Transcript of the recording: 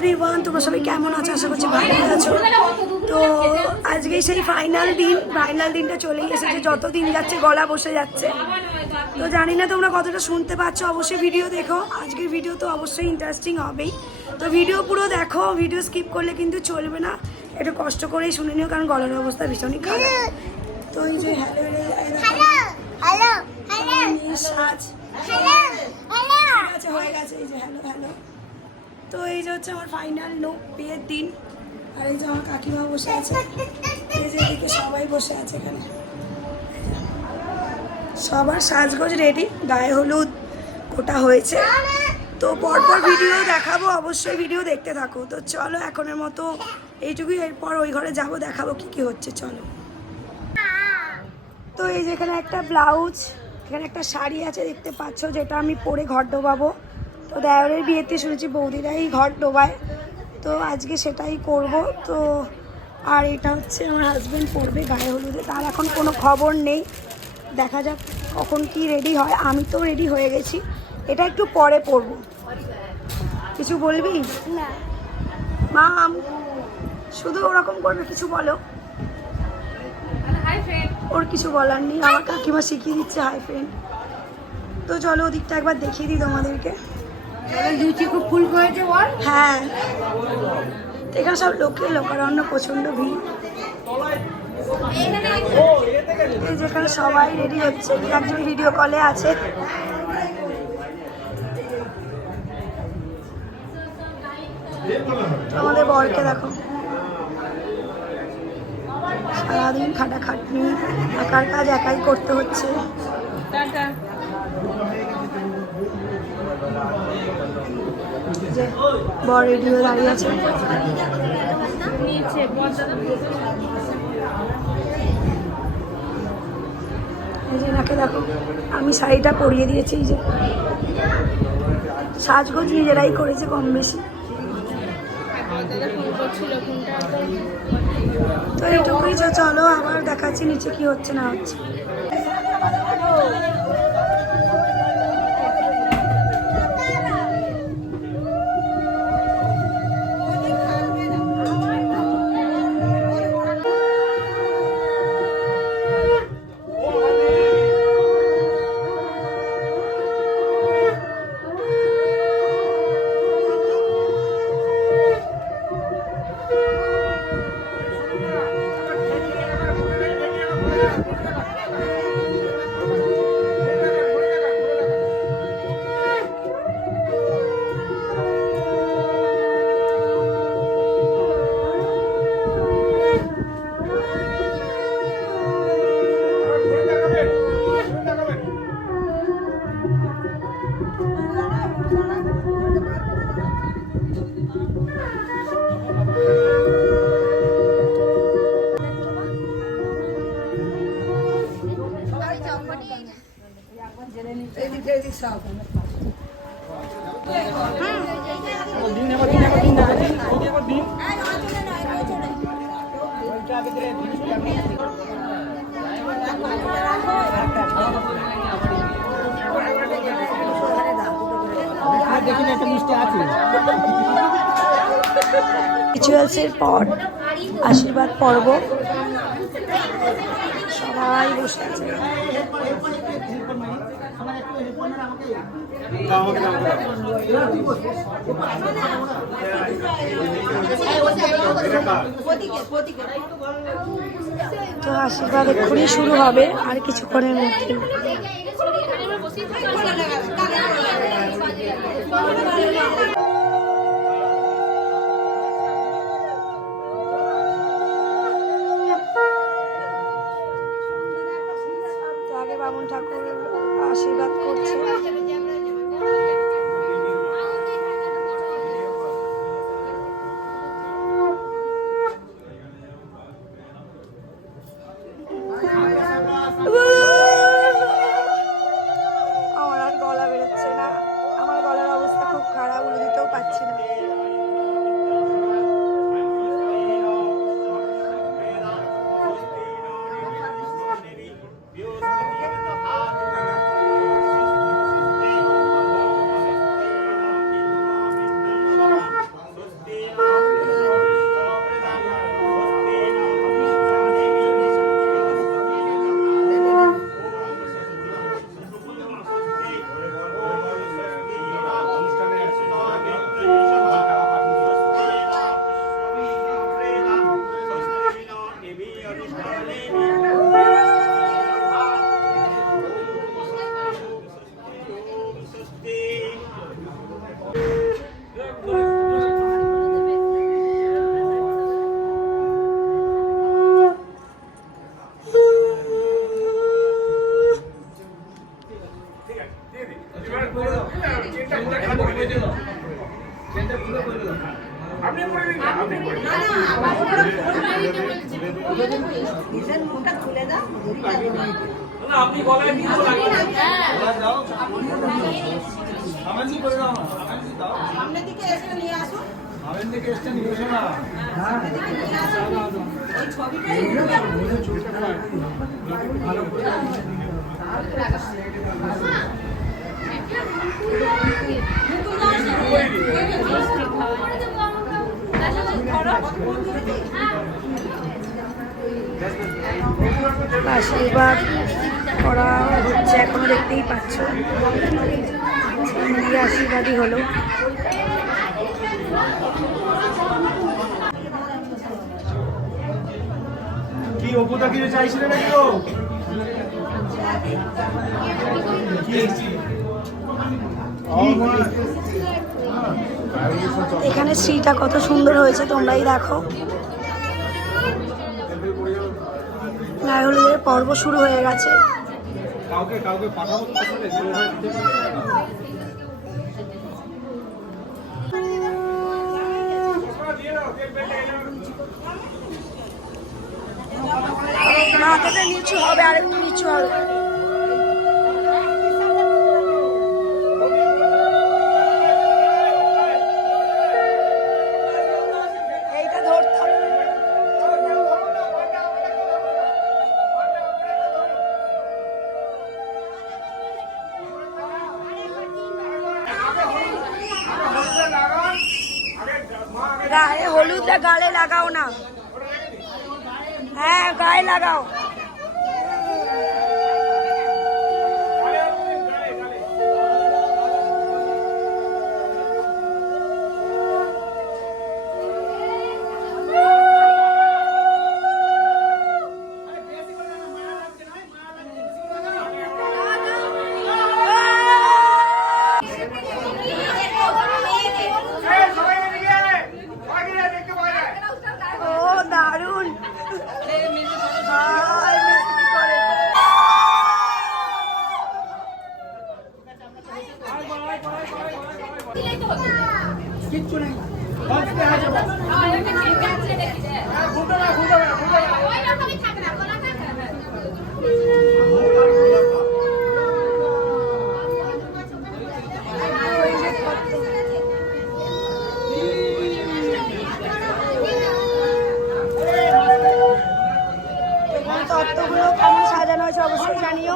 Everyone, তোমরা সবাই কেমন আছো? আশা করছি ভালো আছো। তো আজকে সেই ফাইনাল দিনটা চলেই এসেছে। যত দিন যাচ্ছে গলা বসে যাচ্ছে। তো জানি না তোমরা কতটা শুনতে পাচ্ছ, অবশ্যই ভিডিও দেখো। আজকের ভিডিও তো অবশ্যই ইন্টারেস্টিং হবেই। তো ভিডিও পুরো দেখো, ভিডিও স্কিপ করলে কিন্তু চলবে না, একটু কষ্ট করেই শুনে নিও, কারণ গলার অবস্থা ভীষণই খারাপ। তো এই যে হয়ে গেছে, এই যে হ্যালো। তো এই যে হচ্ছে আমার ফাইনাল লুক বিয়ের দিন। আর এই যে আমার কাকিমা বসে আছে, এই যে এদিকে সবাই বসে আছে। এখানে সবার সাজগোজ রেডি, গায়ে হলুদ ওটা হয়েছে। তো পরপর ভিডিও দেখাবো, অবশ্যই ভিডিও দেখতে থাকো। তো চলো এখনের মতো এইটুকুই, এরপর ওই ঘরে যাব, দেখাবো কি হচ্ছে। চলো। তো এই যে এখানে একটা ব্লাউজ, এখানে একটা শাড়ি আছে দেখতে পাচ্ছ, যেটা আমি পরে ঘর ডোবাবো। তো দেওরের বিয়েতে শুনেছি বৌদিরাই ঘর ডোবায়, তো আজকে সেটাই করব। তো আর এটা হচ্ছে আমার হাজব্যান্ড পরবে গায়ে হলুদে, তার এখন কোনো খবর নেই, দেখা যাক কখন কি রেডি হয়। আমি তো রেডি হয়ে গেছি, এটা একটু পরে পরবো। কিছু বলবি না মা? শুধু ওরকম করবে, কিছু বলো। ওর কিছু বলার নেই, আমার কাকিমা শিখিয়ে দিচ্ছে হাই ফ্রেন্ড। তো চলো ওদিকটা একবার দেখিয়ে দিই তোমাদেরকে। খুব ফুল করেছে বল। হ্যাঁ, এখানে সব লোকারণ্য, প্রচন্ড ভিড়। এই যেখানে সবাই রেডি হচ্ছে, একজন ভিডিও কলে আছে। আমাদের বরকে দেখো, সারাদিন খাটাখাটনি, একার কাজ একাই করতে হচ্ছে। যে বর রেডি হয়ে দাঁড়িয়ে আছে। এই যে এনাকে দেখো, আমি শাড়িটা পরিয়ে দিয়েছি। এই যে সাজগোজ নিজেরাই করেছে কম বেশি। তো এইটুকুই, চলো আবার দেখাচ্ছি নিচে কি হচ্ছে না হচ্ছে। রিচুয়ালসের পর আশীর্বাদ পর্ব, সবাই বসে আছে। তো আশীর্বাদ এক্ষুনি শুরু হবে, আর কিছুক্ষণের মধ্যে। আগে বামুন ঠাকুর আশীর্বাদ করছে। আমার আর গলা বেরোচ্ছে না, আমার গলার অবস্থা খুব খারাপ। আপনি বলেন সামনের দিকে এসে নিয়ে আসুন। সামনের দিকে এসে নিয়ে এসো না। এই ছবিটাই আশীর্বাদ করা হচ্ছে, এখনো দেখতেই পাচ্ছ। দিয়ে আশীর্বাদই হলো। কি অপুদা কিছু চাইছিলে নাকি গো? এখানে শ্রীটা কত সুন্দর হয়েছে, তোমরাই দেখো। গায়ে হলুদের পর্ব শুরু হয়ে গেছে। কাউকে কাউকে পাঠাবো তো আসলে মাথাটা নিচু হবে, আর একটু নিচু হবে। এইটা ধরতে হবে। গায়ে হলুদটা গালে লাগাও না। হ্যাঁ, গায়ে লাগাও। ও দারুণ। কিচ্ছু নেই। তত্ত্বগুলো কেমন সাজানো হয়েছে অবশ্যই জানিও।